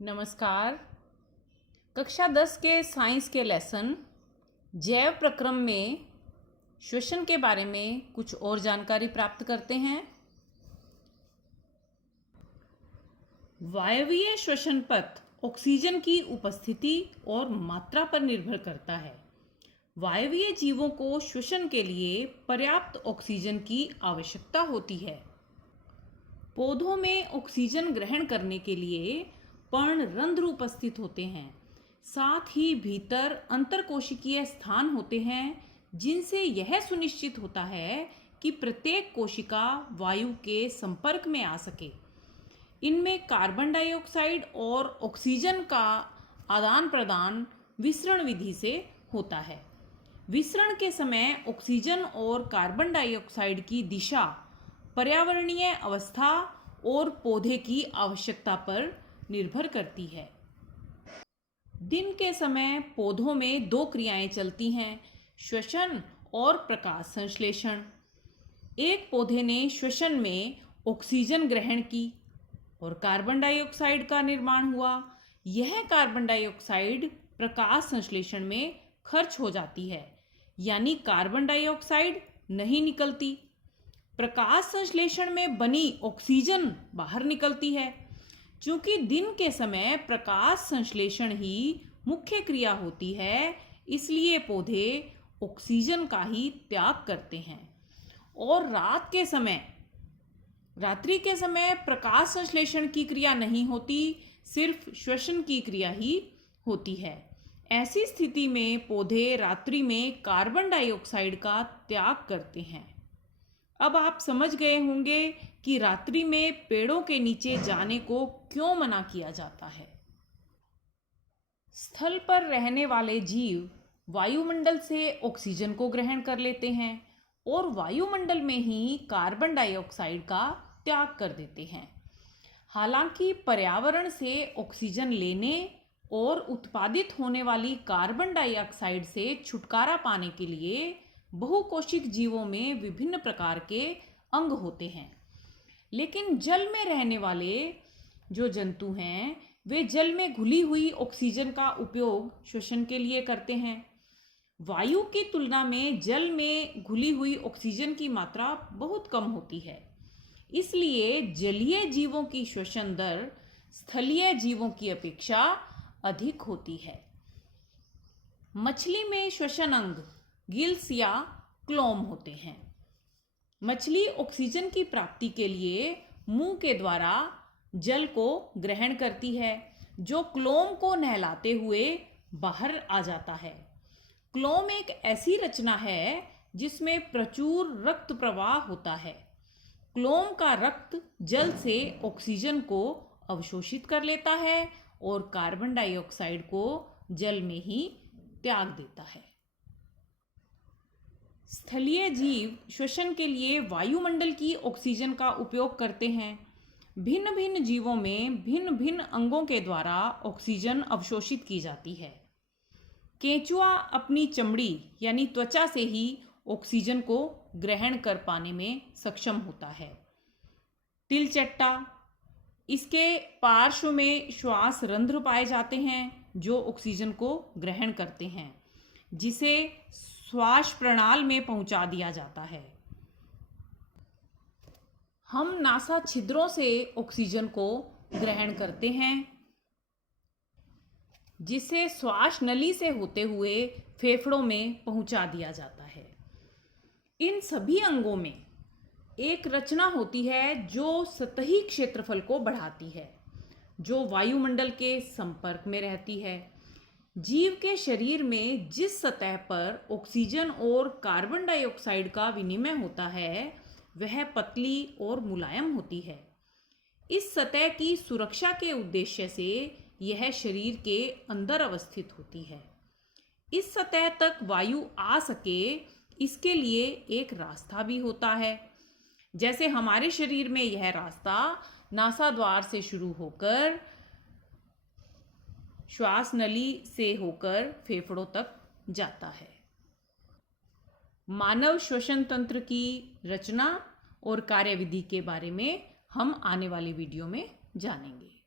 नमस्कार। कक्षा 10 के साइंस के लेसन जैव प्रक्रम में श्वसन के बारे में कुछ और जानकारी प्राप्त करते हैं। वायवीय श्वसन पथ ऑक्सीजन की उपस्थिति और मात्रा पर निर्भर करता है। वायवीय जीवों को श्वसन के लिए पर्याप्त ऑक्सीजन की आवश्यकता होती है। पौधों में ऑक्सीजन ग्रहण करने के लिए पर्णरंध्र उपस्थित होते हैं। साथ ही भीतर अंतरकोशिकीय स्थान होते हैं जिनसे यह सुनिश्चित होता है कि प्रत्येक कोशिका वायु के संपर्क में आ सके। इनमें कार्बन डाइऑक्साइड और ऑक्सीजन का आदान प्रदान विसरण विधि से होता है। विसरण के समय ऑक्सीजन और कार्बन डाइऑक्साइड की दिशा पर्यावरणीय अवस्था और पौधे की आवश्यकता पर निर्भर करती है। दिन के समय पौधों में दो क्रियाएं चलती हैं, श्वसन और प्रकाश संश्लेषण। एक पौधे ने श्वसन में ऑक्सीजन ग्रहण की और कार्बन डाइऑक्साइड का निर्माण हुआ। यह कार्बन डाइऑक्साइड प्रकाश संश्लेषण में खर्च हो जाती है, यानी कार्बन डाइऑक्साइड नहीं निकलती। प्रकाश संश्लेषण में बनी ऑक्सीजन बाहर निकलती है। चूंकि दिन के समय प्रकाश संश्लेषण ही मुख्य क्रिया होती है, इसलिए पौधे ऑक्सीजन का ही त्याग करते हैं। और रात्रि के समय प्रकाश संश्लेषण की क्रिया नहीं होती, सिर्फ श्वसन की क्रिया ही होती है। ऐसी स्थिति में पौधे रात्रि में कार्बन डाइऑक्साइड का त्याग करते हैं। अब आप समझ गए होंगे कि रात्रि में पेड़ों के नीचे जाने को क्यों मना किया जाता है। स्थल पर रहने वाले जीव वायुमंडल से ऑक्सीजन को ग्रहण कर लेते हैं और वायुमंडल में ही कार्बन डाइऑक्साइड का त्याग कर देते हैं। हालांकि पर्यावरण से ऑक्सीजन लेने और उत्पादित होने वाली कार्बन डाइऑक्साइड से छुटकारा पाने के लिए बहुकोशिक जीवों में विभिन्न प्रकार के अंग होते हैं। लेकिन जल में रहने वाले जो जंतु हैं, वे जल में घुली हुई ऑक्सीजन का उपयोग श्वसन के लिए करते हैं। वायु की तुलना में जल में घुली हुई ऑक्सीजन की मात्रा बहुत कम होती है। इसलिए जलीय जीवों की श्वसन दर स्थलीय जीवों की अपेक्षा अधिक होती है। मछली में श्वसन अंग गिल्स या क्लोम होते हैं। मछली ऑक्सीजन की प्राप्ति के लिए मुंह के द्वारा जल को ग्रहण करती है, जो क्लोम को नहलाते हुए बाहर आ जाता है। क्लोम एक ऐसी रचना है जिसमें प्रचुर रक्त प्रवाह होता है। क्लोम का रक्त जल से ऑक्सीजन को अवशोषित कर लेता है और कार्बन डाइऑक्साइड को जल में ही त्याग देता है। स्थलीय जीव श्वसन के लिए वायुमंडल की ऑक्सीजन का उपयोग करते हैं। भिन्न भिन्न जीवों में भिन्न भिन्न अंगों के द्वारा ऑक्सीजन अवशोषित की जाती है। केंचुआ अपनी चमड़ी यानी त्वचा से ही ऑक्सीजन को ग्रहण कर पाने में सक्षम होता है। तिलचट्टा, इसके पार्श्व में श्वास रंध्र पाए जाते हैं जो ऑक्सीजन को ग्रहण करते हैं, जिसे श्वास प्रणाल में पहुंचा दिया जाता है। हम नासा छिद्रों से ऑक्सीजन को ग्रहण करते हैं, जिसे श्वास नली से होते हुए फेफड़ों में पहुंचा दिया जाता है। इन सभी अंगों में एक रचना होती है जो सतही क्षेत्रफल को बढ़ाती है, जो वायुमंडल के संपर्क में रहती है। जीव के शरीर में जिस सतह पर ऑक्सीजन और कार्बन डाइऑक्साइड का विनिमय होता है, वह पतली और मुलायम होती है। इस सतह की सुरक्षा के उद्देश्य से यह शरीर के अंदर अवस्थित होती है। इस सतह तक वायु आ सके, इसके लिए एक रास्ता भी होता है। जैसे हमारे शरीर में यह रास्ता नासा द्वार से शुरू होकर श्वास नली से होकर फेफड़ों तक जाता है। मानव श्वसन तंत्र की रचना और कार्यविधि के बारे में हम आने वाली वीडियो में जानेंगे।